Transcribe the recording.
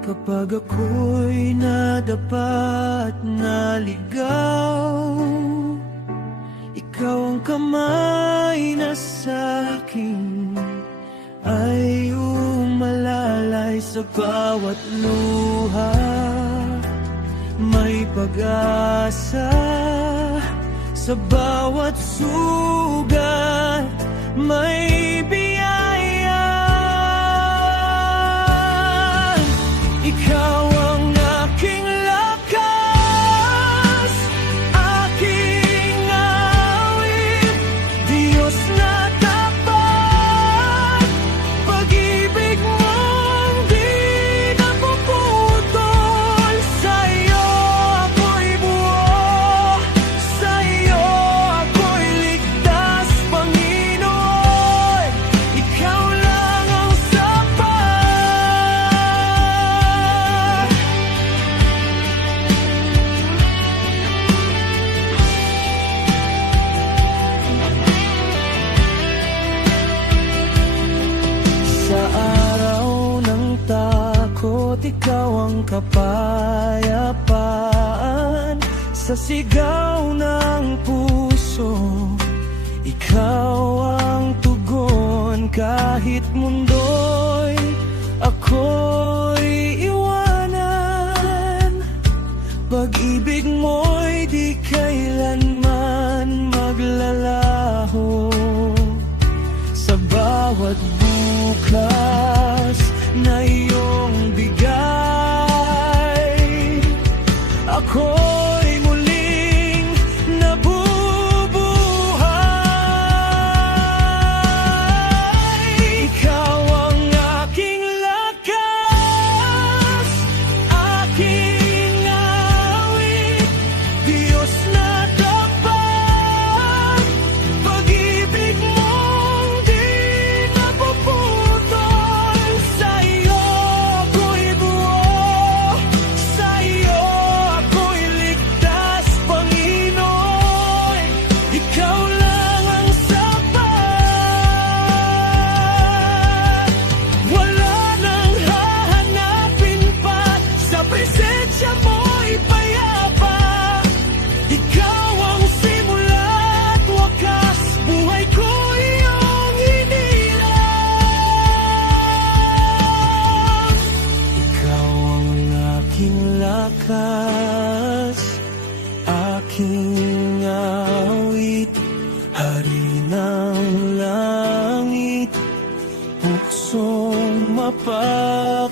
Kapag ako'y nadapat naligaw, ikaw ang kamay na sa'kin ay umalalay sa bawat luha. May pag-asa sa bawat sugat, may biyaya. Ikaw ang aking lakas, aking awit, Diyos na tapat. Pag-ibig mong di napuputol, sa'yo ako'y buo, sa'yo ako'y ligtas, Panginoon. Ikaw lang ang sapat. Sa araw ng takot, ikaw ang kapayapaan. Sa sigaw ng puso, ikaw ang tugon. Kahit mundo'y ako'y iwanan, pag-ibig mo'y di kailanman maglalaho. Sa bawat bukas na iyong bigay, ako'y muling nabubuhay. Ikaw ang aking lakas, aking awit, Diyos na tapat. Pag-ibig mong di napuputol, sa'yo ako'y buo, sa'yo ako'y ligtas, Panginoon. Ikaw lang ang sapat. Wala nang hahanapin pa, sa presensya mo'y payapa. Ikaw ang simula at wakas, buhay ko iyong hiniram. Ikaw ang aking lakas, aking awit, hari ng langit, pusong mapakalinga.